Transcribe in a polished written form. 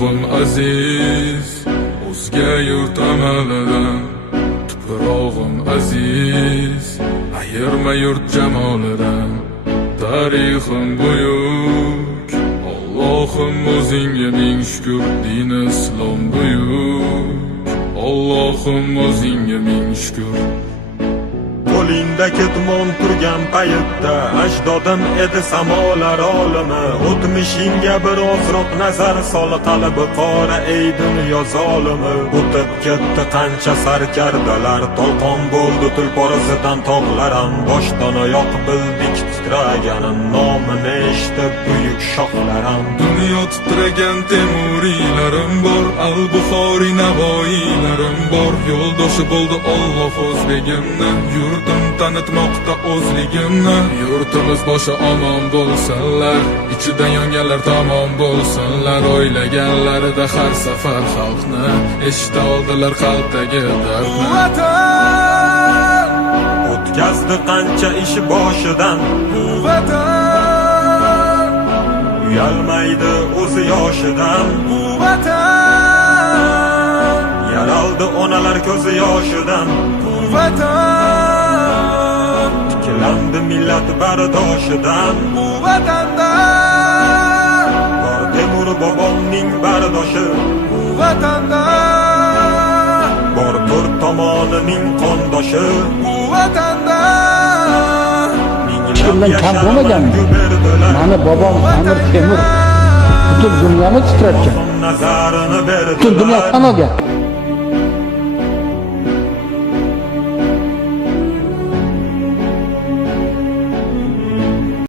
tuprog'im aziz, o'zga yurt amalidan. Tuprog'im aziz, ayirma yurt jamolidan. Tarixim buyuk, Allohim o'zingga ming shukr. Din islom buyuk, Allohim o'zingga ming shukr. Qo'lingda ketmon turgan paytda ajdodim edi samolar olimi. O'tmishingga birozroq nazar sol, qalbi qora ey dunyo zolimi. O'tib ketdi qancha sarkardalar, to'lqon bo'ldi tulporizidan tog'larim. Boshdan oyoq bildik titraganim, nomini eshitib buyuk shohlarim. Dunyo titragan temuriylarim bor, al-Buxoriy navoiylarim bor. Yo'ldoshi bo'ldi Alloh o'zligimni, yurtim tanitmoqda o'zligimni. Yurtimiz boshi omon bo'lsinlar, ichidan yonganlar tamom bo'lsinlar. O'ylaganlarida har safar xalqni eshita oldilar qalbdagi dardni. Vatan O'tkazdi qancha ish boshidan, bu vatan uyalmaydi o'zi yoshidan. bu vatan Yaraldi onalar ko'zi yoshidan, bu vatan tiklandi millat bardoshidan. bu vatanda Bor Temur bobomning bardoshi, bu vatanda bor to'rt tomonining qondoshi. bu vatanda Bundan kam bo'lmaganmi? Mani bobom Amir Temur butun dunyoni titratgan. Nazarini berdi. Butun dunyo tan olgan.